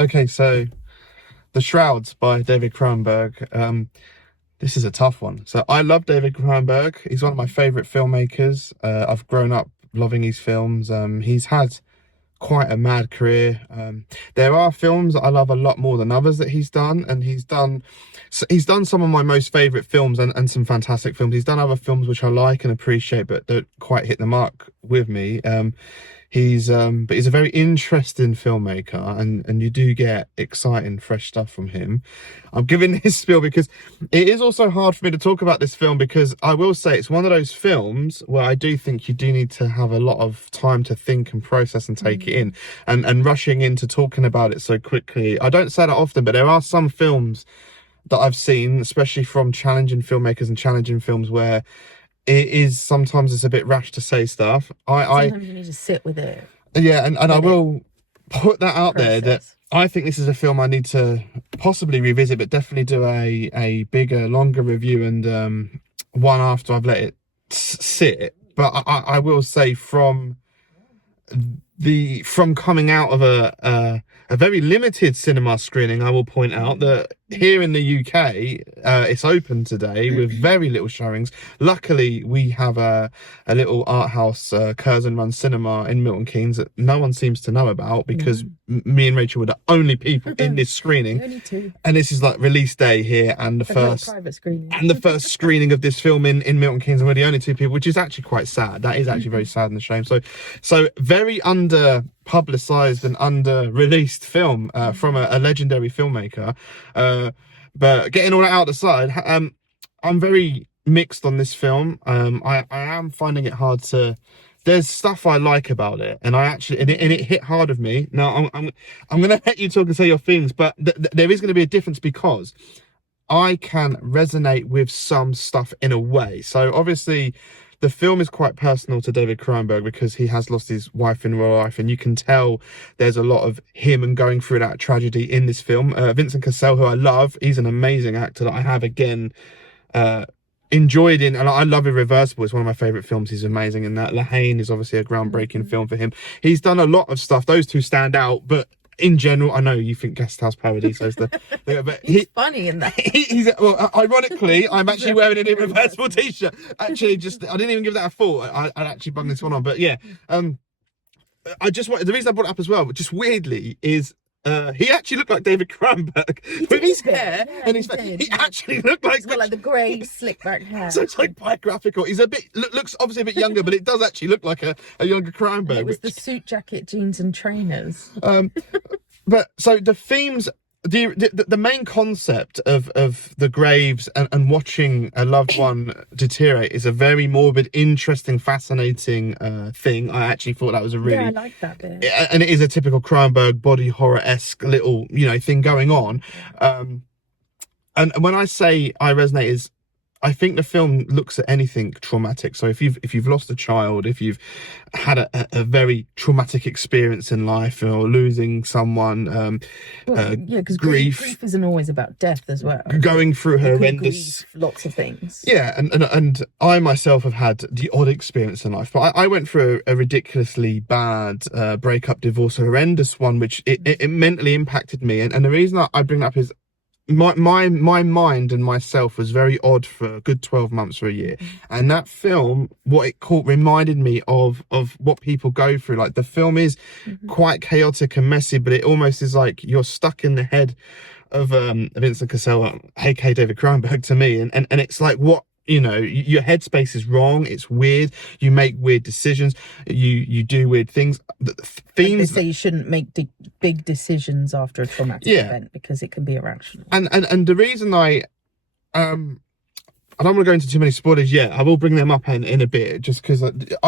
Okay, so The Shrouds by David Cronenberg. This is a tough one. So I love David Cronenberg. He's one of my favorite filmmakers. I've grown up loving his films. He's had quite a mad career. There are films that I love a lot more than others that he's done, and he's done some of my most favorite films and some fantastic films. He's done other films which I like and appreciate but don't quite hit the mark with me. But he's a very interesting filmmaker, and you do get exciting, fresh stuff from him. I'm giving this spiel because it is also hard for me to talk about this film, because I will say it's one of those films where I do think you do need to have a lot of time to think and process and take it in, and rushing into talking about it so quickly. I don't say that often, but there are some films that I've seen, especially from challenging filmmakers and challenging films, where sometimes it's a bit rash to say stuff. Sometimes you need to sit with it. Yeah, and I will put that out there that I think this is a film I need to possibly revisit, but definitely do a bigger, longer review, and one after I've let it sit. But I will say from coming out of a very limited cinema screening, I will point out that here in the UK, it's open today with very little showings. Luckily, we have a little art house, Curzon Run Cinema in Milton Keynes, that no one seems to know about, because me and Rachel were the only people in this screening. Only two. And this is like release day here, and the first private screening. and the first screening of this film in Milton Keynes, and we're the only two people, which is actually quite sad. That is actually very sad and a shame. So very under publicized and under released film from a legendary filmmaker. But getting all that out aside, I'm very mixed on this film. I am finding it hard to. There's stuff I like about it, and it hit hard with me. Now I'm gonna let you talk and say your feelings, but there is going to be a difference, because I can resonate with some stuff in a way. So obviously, the film is quite personal to David Cronenberg, because he has lost his wife in real life, and you can tell there's a lot of him and going through that tragedy in this film. Vincent Cassel, who I love, he's an amazing actor that I have again enjoyed in, and I love Irreversible. It's one of my favorite films. He's amazing in that. La Haine is obviously a groundbreaking film for him. He's done a lot of stuff. Those two stand out, but in general, I know you think Guest House Paradiso is but he's funny in that. Well, ironically, I'm actually wearing an Irreversible t-shirt. Actually, I didn't even give that a thought. I'd actually bung this one on, but yeah. The reason I brought it up as well, just weirdly, is he actually looked like David Cronenberg with his hair and his face. He actually looked like. He's got like the grey slick back hair. So it's like biographical. He's looks obviously a bit younger, but it does actually look like a younger Cronenberg. It was the suit jacket, jeans, and trainers. But so the themes. The main concept of the graves and watching a loved one deteriorate is a very morbid, interesting, fascinating thing. I actually thought that was a really... Yeah, I like that bit. And it is a typical Cronenberg body horror-esque little, thing going on. And when I say I resonate, is I think the film looks at anything traumatic. So if you've lost a child, if you've had a very traumatic experience in life, or losing someone, because grief isn't always about death as well. Going through horrendous, lots of things. Yeah, and I myself have had the odd experience in life, but I went through a ridiculously bad breakup, divorce, a horrendous one, which it mentally impacted me. And the reason I bring that up is, my mind and myself was very odd for a good 12 months or a year, and that film, what it reminded me of what people go through. Like, the film is quite chaotic and messy, but it almost is like you're stuck in the head of Vincent Cassel, aka David Cronenberg, to me, and it's like, what, your headspace is wrong. It's weird. You make weird decisions. You do weird things. Themes. Like they say you shouldn't make big decisions after a traumatic event, because it can be irrational. And the reason I don't want to go into too many spoilers yet. I will bring them up in a bit, just because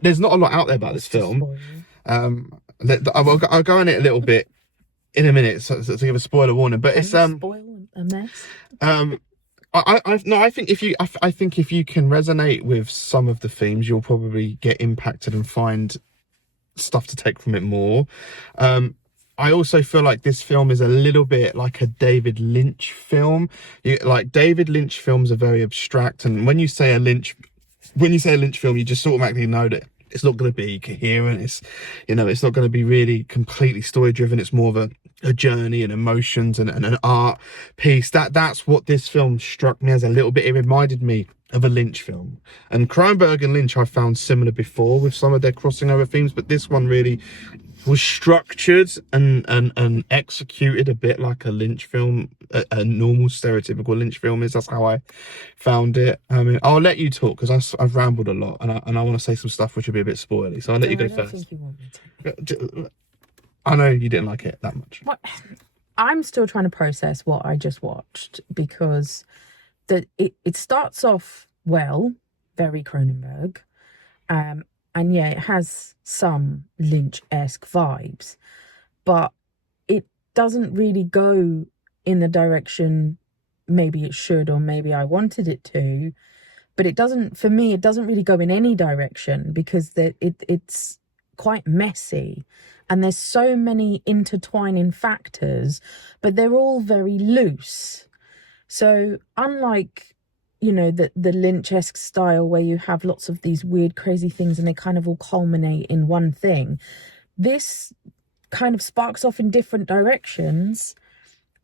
there's not a lot out there about this film. I'll go on it a little bit in a minute, so to give a spoiler warning. But it's spoil a mess. I think if you can resonate with some of the themes, you'll probably get impacted and find stuff to take from it more. I also feel like this film is a little bit like a David Lynch film. Like, David Lynch films are very abstract, and when you say a Lynch film, you just automatically know that it's not going to be coherent. It's not going to be really completely story driven. It's more of a a journey and emotions and an art piece. That's what this film struck me as a little bit. It reminded me of a Lynch film. And Cronenberg and Lynch I found similar before with some of their crossing over themes, but this one really was structured and executed a bit like a Lynch film, a normal stereotypical Lynch film is. That's how I found it. I mean, I'll let you talk because I've rambled a lot and I want to say some stuff which will be a bit spoily. So I'll let you go first. I don't think you want me to. I know you didn't like it that much. What? I'm still trying to process what I just watched because it starts off well, very Cronenberg. And yeah, it has some Lynch-esque vibes, but it doesn't really go in the direction maybe it should or maybe I wanted it to. But it doesn't, for me, it doesn't really go in any direction because it's quite messy. And there's so many intertwining factors, but they're all very loose. So unlike, you know, the Lynch-esque style where you have lots of these weird, crazy things and they kind of all culminate in one thing, this kind of sparks off in different directions.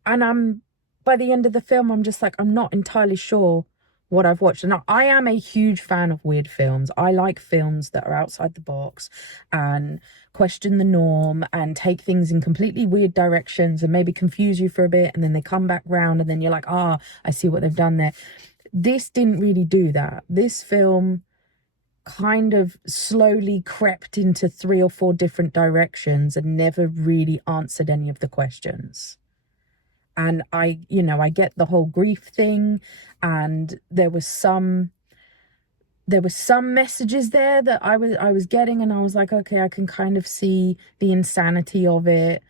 And by the end of the film, I'm just like, I'm not entirely sure what I've watched. And I am a huge fan of weird films. I like films that are outside the box and question the norm and take things in completely weird directions and maybe confuse you for a bit and then they come back round and then you're like, I see what they've done there. This didn't really do that. This film kind of slowly crept into 3 or 4 different directions and never really answered any of the questions. And I get the whole grief thing, and there was some messages there that I was getting, and I was like, okay, I can kind of see the insanity of it,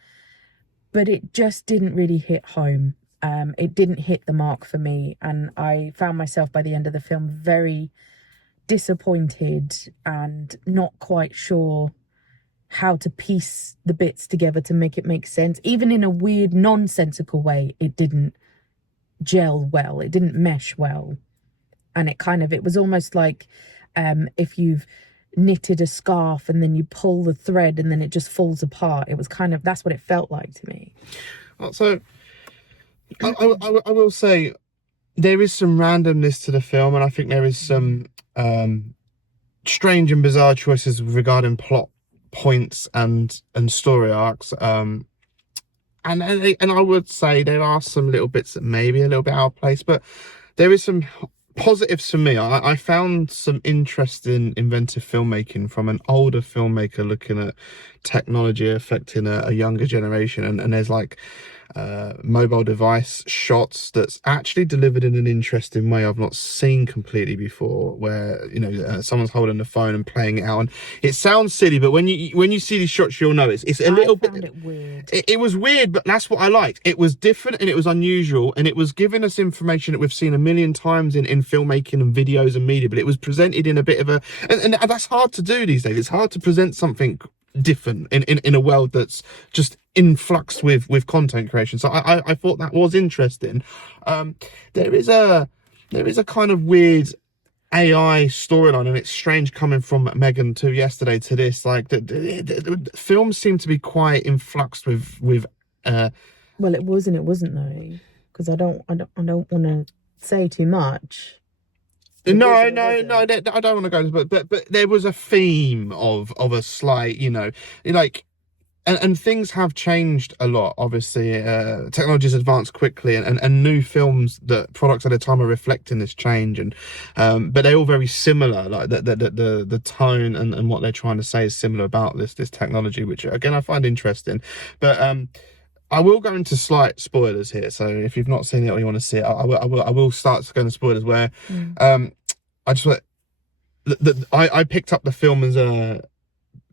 but it just didn't really hit home. It didn't hit the mark for me, and I found myself by the end of the film very disappointed and not quite sure how to piece the bits together to make it make sense. Even in a weird, nonsensical way, it didn't gel well. It didn't mesh well. And it was almost like if you've knitted a scarf and then you pull the thread and then it just falls apart. It was that's what it felt like to me. So I will say there is some randomness to the film, and I think there is some strange and bizarre choices regarding plot points and story arcs. And I would say there are some little bits that may be a little bit out of place, but there is some positives for me. I found some interesting inventive filmmaking from an older filmmaker looking at technology affecting a younger generation, and there's like mobile device shots that's actually delivered in an interesting way I've not seen completely before, where someone's holding the phone and playing it out, and it sounds silly, but when you see these shots you'll know it's a little bit. It weird. It was weird, but that's what I liked. It was different and it was unusual, and it was giving us information that we've seen a million times in filmmaking and videos and media, but it was presented in a bit of a and that's hard to do these days. It's hard to present something different in a world that's just influxed with content creation. So I thought that was interesting. There is a kind of weird AI storyline, and it's strange coming from Megan to yesterday to this. Like the films seem to be quite influxed with well, it was and it wasn't though, because I don't want to say too much. No, I don't want to go into, but there was a theme of a slight, like, and things have changed a lot. Obviously, technology's advanced quickly, and new films, that products at a time are reflecting this change, and but they're all very similar. Like the tone and what they're trying to say is similar about this technology, which again I find interesting, but I will go into slight spoilers here, so if you've not seen it or you want to see it, I will start to go into spoilers where I just I picked up the film as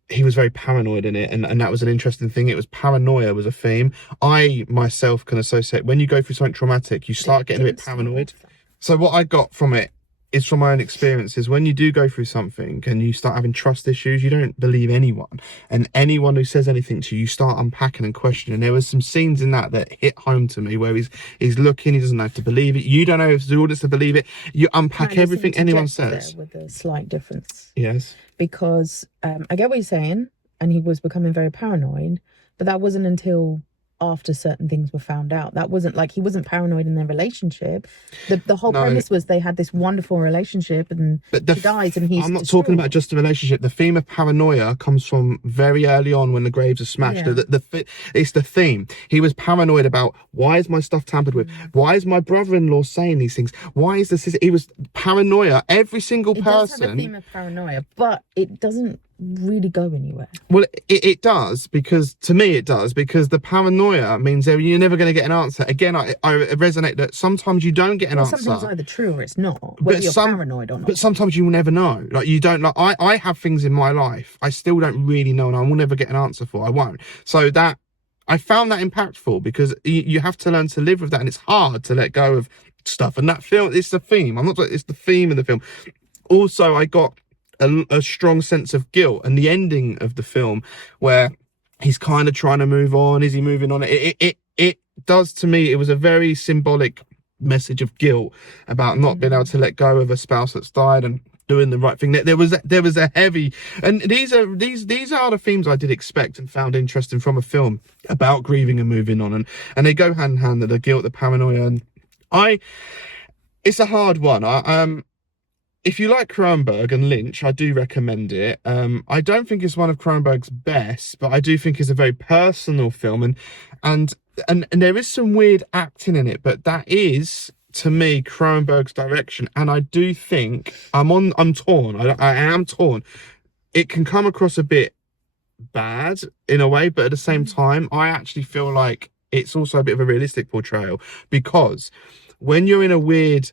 he was very paranoid in it, and that was an interesting thing. It was paranoia was a theme. I myself can associate when you go through something traumatic, you start getting a bit paranoid. So what I got from it is from my own experiences. When you do go through something and you start having trust issues, you don't believe anyone, and anyone who says anything to you, you start unpacking and questioning. There was some scenes in that hit home to me where he's looking, he doesn't have to believe it, you don't know if to do all this to believe it, you unpack everything anyone says. With a slight difference. Yes, because I get what you're saying, and he was becoming very paranoid, but that wasn't until after certain things were found out. That wasn't like, he wasn't paranoid in their relationship. The whole No. premise was they had this wonderful relationship, and But she dies and he's I'm not talking about distraught. just a relationship. The theme of paranoia comes from very early on when the graves are smashed. Yeah. It's the theme. He was paranoid about, why is my stuff tampered with? Why is my brother-in-law saying these things? Why is this? He was paranoia. Every single It does have a person. theme of paranoia, but it doesn't really go anywhere. Well, it does, because to me it does, because the paranoia means that you're never going to get an answer. Again, I resonate that sometimes you don't get an answer. Something's either true or it's not, whether you're paranoid or not. But sometimes you will never know. Like, you don't, like, I have things in my life I still don't really know, and I will never get an answer for. I won't. So that, I found that impactful, because you have to learn to live with that, and it's hard to let go of stuff. And that film, it's the theme. It's the theme of the film. Also, I got a strong sense of guilt, and the ending of the film where he's kind of trying to move on. Is he moving on? It does, to me, it was a very symbolic message of guilt about not being able to let go of a spouse that's died and doing the right thing. There was a heavy, and these are the themes I did expect and found interesting from a film about grieving and moving on, and they go hand in hand, the guilt, the paranoia, and it's a hard one. If you like Cronenberg and Lynch, I do recommend it. I don't think it's one of Cronenberg's best, but I do think it's a very personal film, and there is some weird acting in it, but that is, to me, Cronenberg's direction. And I do think I'm torn. I am torn. It can come across a bit bad in a way, but at the same time, I actually feel like it's also a bit of a realistic portrayal, because when you're in a weird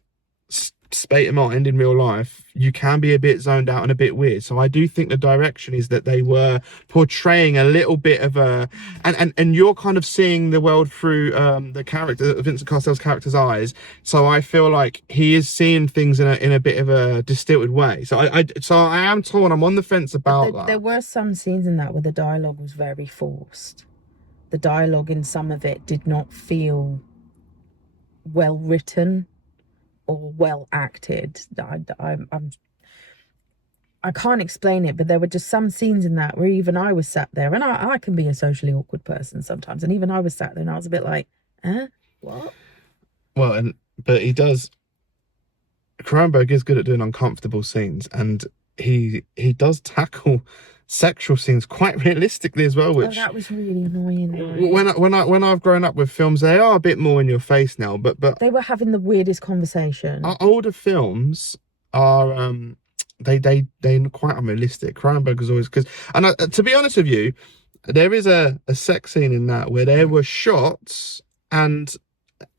state of mind in real life, you can be a bit zoned out and a bit weird. So I do think the direction is that they were portraying a little bit of a, and you're kind of seeing the world through the character, Vincent Castell's character's eyes. So I feel like he is seeing things in a bit of a distorted way. So I am torn. I'm on the fence about that. There were some scenes in that where the dialogue was very forced. The dialogue in some of it did not feel well written or well acted. I can't explain it, but there were just some scenes in that where even I was sat there, and I can be a socially awkward person sometimes, and even I was sat there and I was a bit like, what? Well, but he does. Cronenberg is good at doing uncomfortable scenes, and he does tackle sexual scenes quite realistically as well, which that was really annoying. When I've grown up with films, they are a bit more in your face now, but they were having the weirdest conversation. Our older films are they're quite unrealistic. Cronenberg is always, because, and to be honest with you, there is a sex scene in that where there were shots and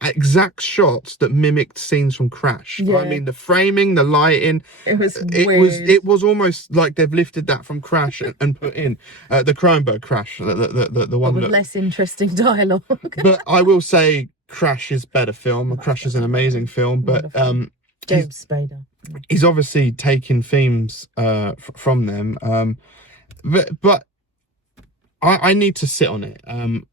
exact shots that mimicked scenes from Crash. Yeah. I mean, the framing, the lighting, it was almost like they've lifted that from Crash and put in the Cronenberg Crash, the one with less interesting dialogue. But I will say Crash is a better film. Crash is an amazing film, but James Spader, he's obviously taking themes from them, but I need to sit on it.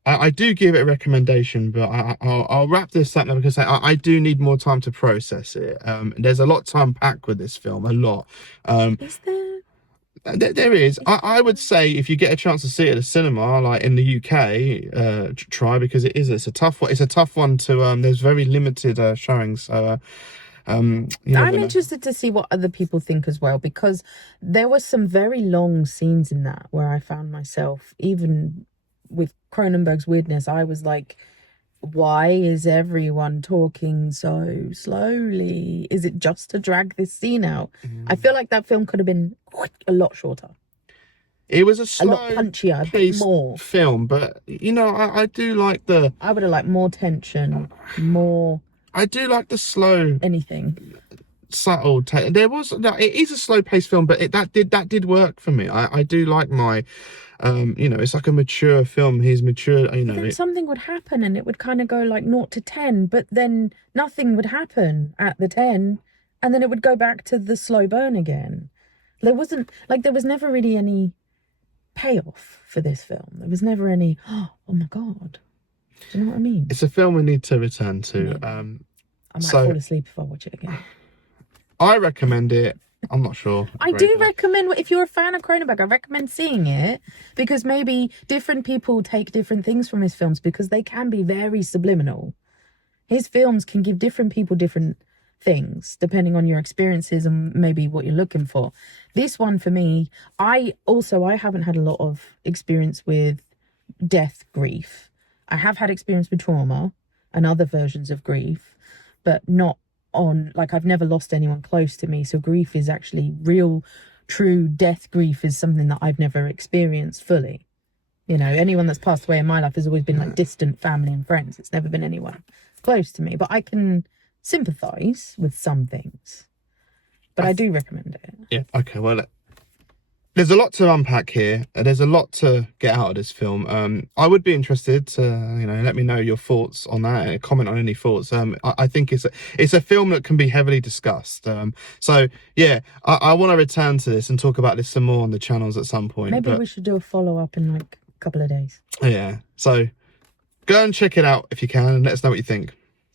I do give it a recommendation, but I'll wrap this up now, because I do need more time to process it. There's a lot to unpack with this film, a lot. Is there? There is. I would say if you get a chance to see it at a cinema, like in the UK, try, because it's a tough one. It's a tough one to. There's very limited showings. So, I'm interested to see what other people think as well, because there were some very long scenes in that where I found myself, even with Cronenberg's weirdness, I was like, why is everyone talking so slowly? Is it just to drag this scene out? I feel like that film could have been a lot shorter. It was a lot punchier, a bit more film, but I do like I would have liked more tension, more. I do like the slow, anything subtle. There was, it is a slow paced film, but that did work for me. I do like my, it's like a mature film. He's mature, Then something would happen and it would kind of go like 0 to 10, but then nothing would happen at the 10, and then it would go back to the slow burn again. There was never really any payoff for this film. There was never any, oh my God. Do you know what I mean? It's a film we need to return to. Yeah. I might fall asleep if I watch it again. I recommend it. I'm not sure. I do recommend, if you're a fan of Cronenberg, I recommend seeing it, because maybe different people take different things from his films, because they can be very subliminal. His films can give different people different things depending on your experiences and maybe what you're looking for. This one for me, I haven't had a lot of experience with death grief. I have had experience with trauma and other versions of grief, but not on, like, I've never lost anyone close to me. So grief is actually real, true death grief is something that I've never experienced fully. You know, anyone that's passed away in my life has always been like distant family and friends. It's never been anyone close to me, but I can sympathize with some things. But I do recommend it. Yeah. Okay. Well, there's a lot to unpack here. There's a lot to get out of this film. I would be interested to, let me know your thoughts on that. Comment on any thoughts. I think it's a film that can be heavily discussed. So yeah, I want to return to this and talk about this some more on the channels at some point. Maybe we should do a follow-up in like a couple of days. Yeah. So go and check it out if you can, and let us know what you think.